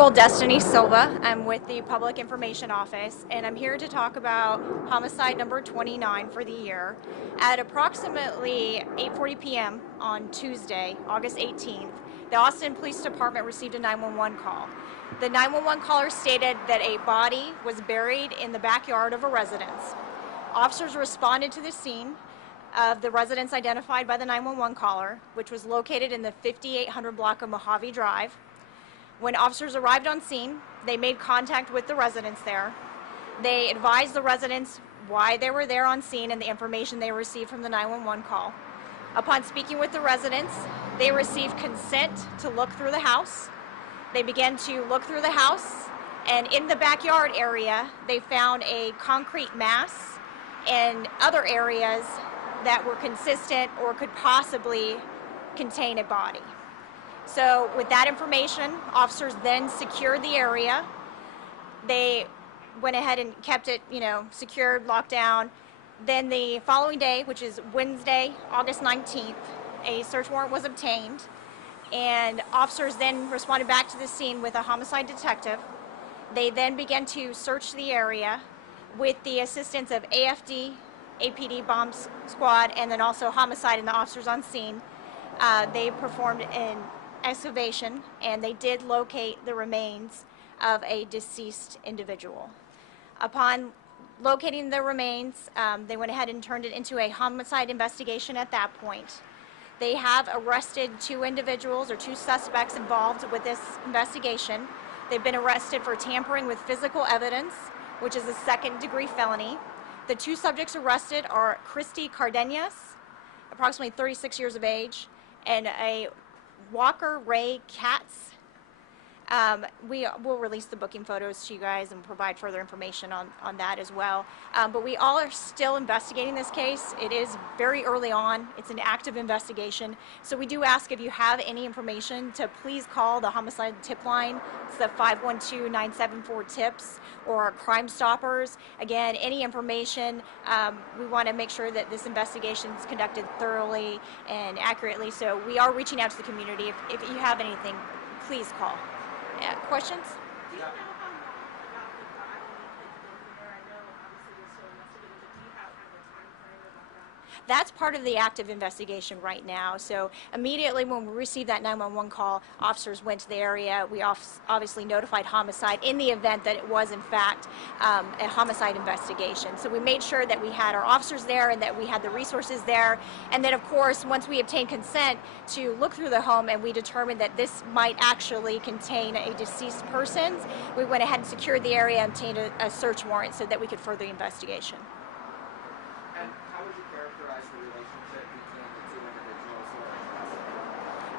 Patrol Destiny Silva. I'm with the Public Information Office, and I'm here to talk about homicide number 29 for the year. At approximately 8:40 p.m. on Tuesday, August 18th, the Austin Police Department received a 911 call. The 911 caller stated that a body was buried in the backyard of a residence. Officers responded to the scene of the residence identified by the 911 caller, which was located in the 5800 block of Mojave Drive. When officers arrived on scene, they made contact with the residents there. They advised the residents why they were there on scene and the information they received from the 911 call. Upon speaking with the residents, they received consent to look through the house. They began to look through the house, and in the backyard area, they found a concrete mass and other areas that were consistent or could possibly contain a body. So with that information, officers then secured the area. They went ahead and kept it, secured, locked down. Then the following day, which is Wednesday, August 19th, a search warrant was obtained, and officers then responded back to the scene with a homicide detective. They then began to search the area with the assistance of AFD, APD bomb squad, and then also homicide and the officers on scene. They performed an excavation, and they did locate the remains of a deceased individual. Upon locating the remains, they went ahead and turned it into a homicide investigation at that point. They have arrested two individuals or two suspects involved with this investigation. They've been arrested for tampering with physical evidence, which is a second-degree felony. The two subjects arrested are Christy Cardenas, approximately 36 years of age, and a Walker Ray Katz. We will release the booking photos to you guys and provide further information on that as well. But we all are still investigating this case. It is very early on. It's an active investigation. So we do ask if you have any information to please call the homicide tip line. It's the 512-974-TIPS or our Crime Stoppers. Again, any information, we want to make sure that this investigation is conducted thoroughly and accurately. So we are reaching out to the community. If you have anything, please call. Questions? Do you know how long about the body has been there? I know obviously you're still investigating, but do you have kind of a time frame about that? That's part of the active investigation right now. So immediately when we received that 911 call, officers went to the area. We obviously notified homicide in the event that it was in fact a homicide investigation. So we made sure that we had our officers there and that we had the resources there. And then of course, once we obtained consent to look through the home and we determined that this might actually contain a deceased person, we went ahead and secured the area and obtained a search warrant so that we could further the investigation. And how would you characterize the relationship between the two individuals who were arrested?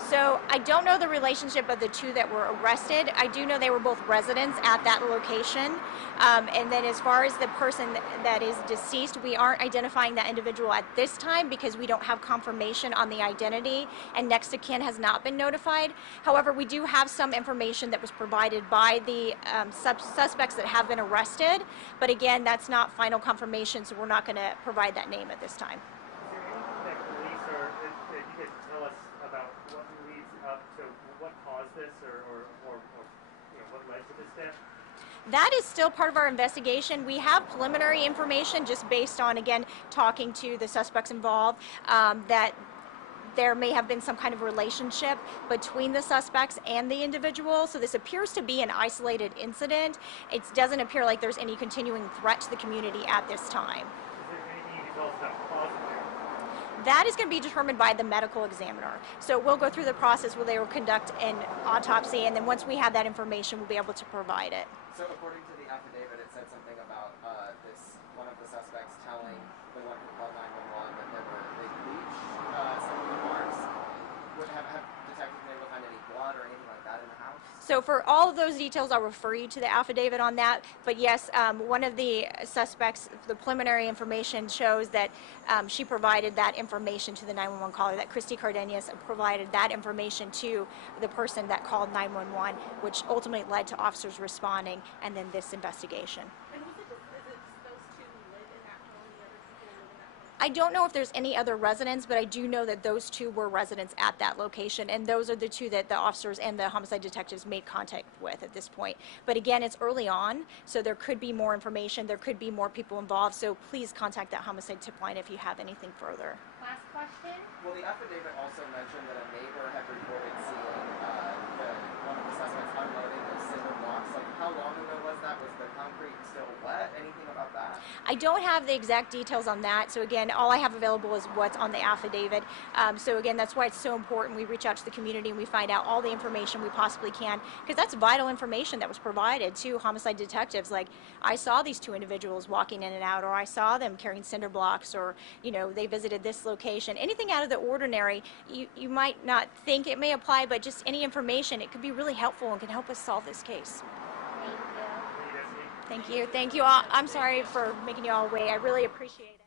So I don't know the relationship of the two that were arrested. I do know they were both residents at that location. And then as far as the person that is deceased, we aren't identifying that individual at this time because we don't have confirmation on the identity, and next of kin has not been notified. However, we do have some information that was provided by the suspects that have been arrested. But again, that's not final confirmation, so we're not going to provide that name at this time. Is there anything that police or that you could tell us about what leads up to what caused this or what led to this death? That is still part of our investigation. We have preliminary information just based on, again, talking to the suspects involved, that there may have been some kind of relationship between the suspects and the individual. So this appears to be an isolated incident. It doesn't appear like there's any continuing threat to the community at this time. Is there anything you can tell us about causing it? That is going to be determined by the medical examiner. So we'll go through the process where they will conduct an autopsy, and then once we have that information, we'll be able to provide it. So according to the affidavit, it said something about one of the suspects telling the one who called 911 that there were big bleach, some of the marks. Have detectives been able to find any blood or anything like that in the house? So for all of those details, I'll refer you to the affidavit on that. But yes, one of the suspects, the preliminary information shows that she provided that information to the 911 caller, that Christy Cardenas provided that information to the person that called 911, which ultimately led to officers responding and then this investigation. And was it just those two who live in that home, the other people who live in that home? I don't know if there's any other residents, but I do know that those two were residents at that location, and those are the two that the officers and the homicide detectives made contact with at this point. But again, it's early on, so there could be more information, there could be more people involved, so please contact that homicide tip line if you have anything further. Last question. Well, the affidavit also mentioned that a neighbor had reported seeing one of the suspects unloading those cinder blocks. Like, how long ago was that? Was the concrete still wet? Anything about that? I don't have the exact details on that, so again, all I have available is what's on the affidavit. So again, that's why it's so important we reach out to the community and we find out all the information we possibly can, because that's vital information that was provided to homicide detectives. Like, I saw these two individuals walking in and out, or I saw them carrying cinder blocks, or they visited this location. Anything out of the ordinary, you might not think it may apply, but just any information, it could be really helpful and can help us solve this case. Thank you. Thank you. Thank you all. I'm sorry for making you all wait. I really appreciate it.